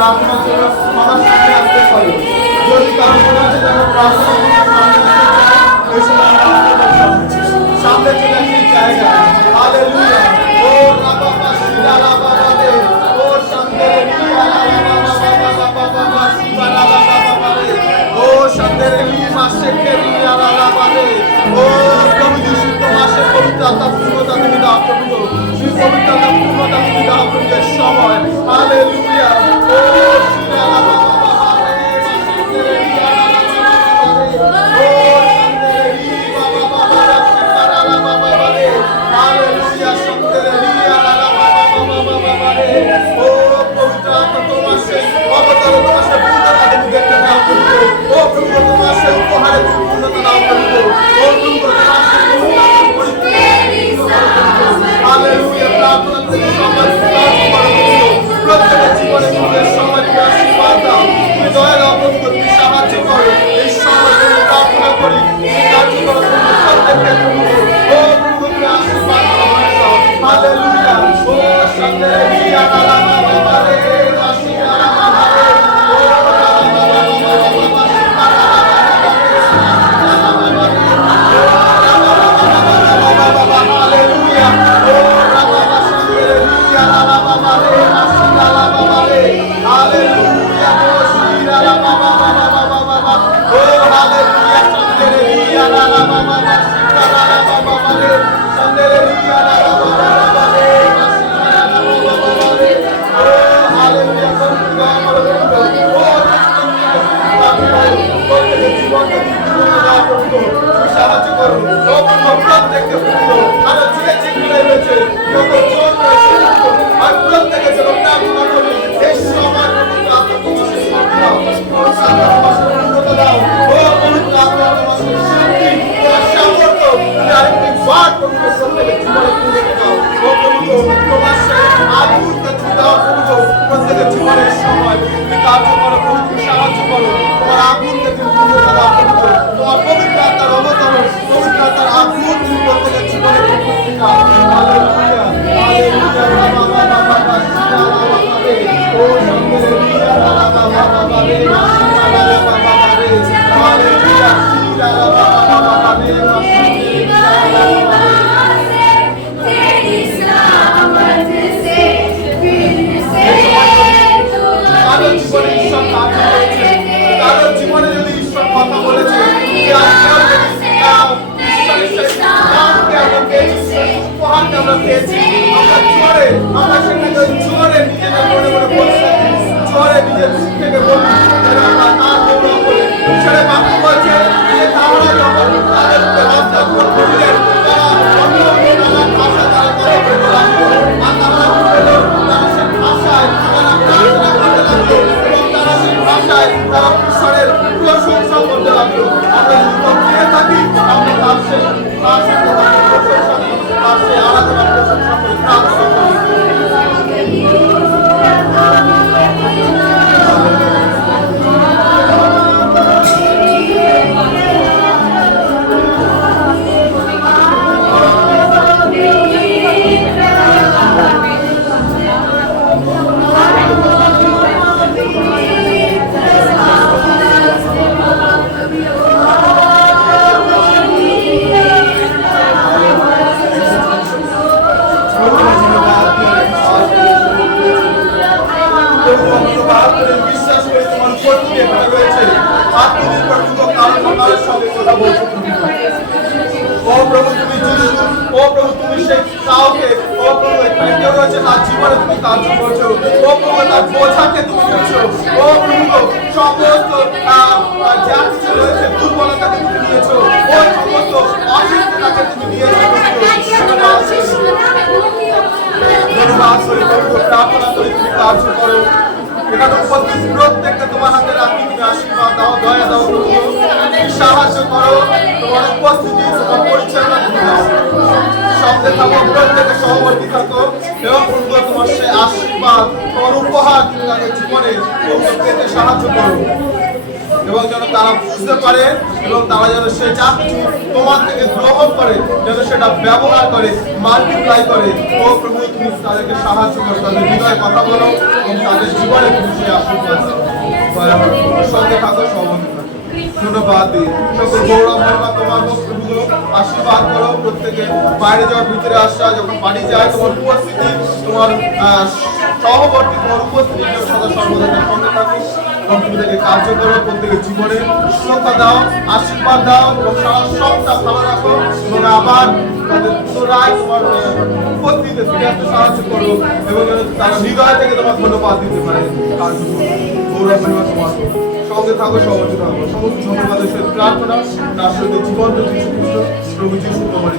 প্রার্থনা করো, আমার সামনে আসতে পারো। যদি কারো মনে হচ্ছে যেন প্রার্থনা ওই সময় সামনে চলে আসি জায়গা। হালেলুয়া ও রাবা শিরালা বাবা রে, ও সন্দেরে রিয়ালা বাবা বাবা শিবালা বাবা রে, ও সন্দেরে লিমা শেখে রিয়ালা বাবা রে। ও প্রভু যিশু তোমার পবিত্র আত্মা পূর্ণতা তুমি দাও। প্রভু তুমি পবিত্রতা পূর্ণতা তুমি দাও প্রভু এই সময় হালেলুয়া ও শিরা বাবা বাবা রে মাসিরে রিয়া বাবা ও শিরে রি বাবা বাবা শিরা বাবা বাবা রে হালেলুয়া শিরে রিয়া বাবা বাবা বাবা রে ও পবিত্র আত্মা তোমার সেই অবতার তোমার সেই পূর্ণতা তুমি দেখতে দাও প্রভু ও প্রভু তোমার সেই উপহারে তুমি পূর্ণতা দাও প্রভু ও প্রভু তোমার সেই হালেলুয়া প্রার্থনা করি সবাই প্রত্যেকের জীবনে তোমাদের সবাইকে আশীর্বাদ দাও তুমি দয়া দাও প্রভু তুমি সাহায্য করো এই সময় তুমি প্রার্থনা করি তুমি কার্য করো প্রত্যেককে প্রভু ও প্রভু তুমি আশীর্বাদ দাও হালেলুয়া ও সন্দেহ রিয়া বাবা বাবা রে আশীর্বাদ বাবা রে ও বাবা বাবা সাহায্য করো প্রত্যেককে আরো যে যেগুলো রয়েছে যত জন রয়েছে আর প্রত্যেকে যেন প্রার্থনা করি এই সময় পবিত্র আত্মা তোমাকে শক্তি দাও পবিত্র আত্মা তোমাকে পূর্ণতা দাও ও পবিত্র আত্মা তোমাকে শক্তি তোমার সামর্থ্য তুমি আরেকটি বার পবিত্র প্রত্যেকের জীবনে পূর্ণতা দাও ও পবিত্র তোমার সেই আগুনকে তুমি দাও পবিত্র প্রত্যেকের জীবনের সময় তুমি কার্য করো পবিত্র সাহায্য করো তোমার আগুনকে তুমি পূর্ণতা দাও পবিত্র তোমার পবিত্র আত্মার অবতরণ পবিত্র আত্মার আগুন তুমি প্রত্যেকের জীবনে পূর্ণতা দাও হালেলুয়া হালেলুয়া বাবা বাবা বাবা শিরা বাবা রে ও সঙ্গে রিয়া বাবা বাবা রে শিরা বাবা বাবা রে হালেলুয়া শিরা বাবা বাবা রে শিরা বাবা কারোর জীবনে ঈশ্বর কাজ করেছে কারোর জীবনে যদি ঈশ্বর কথা বলেছে যে আমরা ঈশ্বরের সেই নামকে আমরা পেয়েছি উপহারকে আমরা পেয়েছি আমরা জোরে আমরা সেটাকে জোরে নিজেদের মনে মনে বলছি জোরে নিজের মুখ থেকে বলি যেন আমরা না দৌড়া বলে ছেড়ে বাক্য বলছে যে তারা যখন তাদেরকে রাস্তা করলেন তারা অন্য নানা ভাষা তারা কথা বলতে লাগলো আর তারা বললো তারা সে ভাষায় তারা প্রার্থনা করতে লাগলো এবং তারা সেই ভাষায় তারা ঈশ্বরের প্রশংসা করতে লাগলো আমরা যদি চেয়ে থাকি আমরা তার সেই ভাষা প্রশংসা করি তার সেই আরাধনা প্রশংসা করি প্রার্থনা করি বিশ্বাস করে তোমার উপস্থিতি এখানে রয়েছে আত্মনির্ভর কারণের সঙ্গে কথা বলছো ও প্রভু তুমি যিশু ও প্রভু তুমি সেই কাউকে ও প্রভু এখানে কেউ রয়েছে তার জীবনে তুমি কার্য করছো ও প্রভু তার বোঝাকে তুমি নিচ্ছ ও প্রভু সমস্ত যা কিছু রয়েছে দুর্বলতাকে তুমি নিয়েছো ওই সমস্ত অসুস্থতাকে তুমি নিয়েছো ধন্যবাদ করি প্রভু প্রার্থনা করি তুমি কার্য করো এখানে উপস্থিত প্রত্যেককে তোমার হাতে রাখি তুমি আশীর্বাদ দাও দয়া দাও সাহায্য করো তোমার উপস্থিতি তোমার পরিচালনা তুমি দাও সঙ্গে থাকো প্রত্যেকে সহবর্তী থাকো এবং প্রভু তোমার সেই আশীর্বাদ তোমার উপহার তুমি তাদের জীবনে পেতে সাহায্য করো এবং যেন তারা বুঝতে পারে এবং তারা যেন সে যা কিছু তোমার থেকে গ্রহণ করে যেন সেটা ব্যবহার করে মাল্টিপ্লাই করে ও প্রভু তুমি তাদেরকে সাহায্য করো তাদের হৃদয়ে কথা বলো এবং তাদের জীবনে তুমি সেই আশীর্বাদ দাও সঙ্গে থাকো সহবর্তী থাকো ধন্যবাদ দিই সকল গৌরব মহিমা তোমার প্রভু আশীর্বাদ করো প্রত্যেকে বাইরে যাওয়ার ভিতরে আসা যখন বাড়ি যায় তোমার উপস্থিতি তোমার সহবর্তী তোমার উপস্থিতি সদা সর্বদা সঙ্গে থাকো এবং তুমি তাকে কার্য করো প্রত্যেকের জীবনে সুরক্ষা দাও আশীর্বাদ দাও এবং সারা সবটা ভালো রাখো এবং আবার তাদের পুনরায় তোমার উপস্থিতিতে ফিরে আসতে সাহায্য করো এবং যেন তারা হৃদয় থেকে তোমার ধন্যবাদ দিতে পারে আর গৌরব মহিমা তোমার সঙ্গে থাকো সহজ থাকো সমস্ত ধন্যবাদের সহিত প্রার্থনা তার সঙ্গে জীবন্ত যীশু খ্রিস্ট প্রভু যীশু তোমার